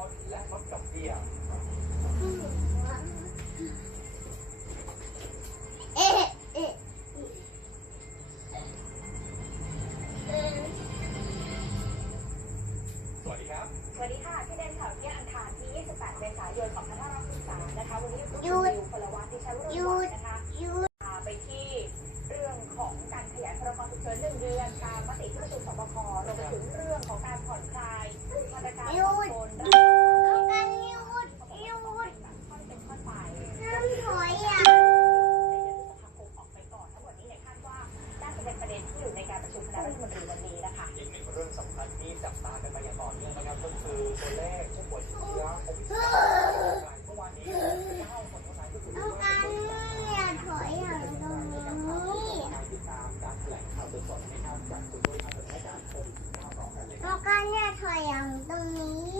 ต้นและลดดอกเบี้ยเอ๊ะเอ๊ะสวัสดีครับ สวัสดีค่ะที่เด่นข่าวเที่ยงอังคารที่ 28 เมษายน 2563 นะคะ วันนี้คุณวิวพลวัตที่ใช้รุ่งวันนะคะหยุดพาไปที่เรื่องของการขยายพรกฉุกเฉินหนึ่งเดือนตามมติที่ประชุมสบค ที่จับตากันมาอย่างต่อเนื่องนะครับก็คือตัวเลขผู้ป่วยติดเชื้อโควิด -19 เมื่อวานนี้9คนเท่านั้นก็คือเอากันอย่าถอยห่างตรงนี้ติดตามการแถลงข่าวสดนะครับจากศูนย์บริหารสถานการโควิด -19 ต่อกันเลยเอารับกันอย่าถอยห่างตรงนี้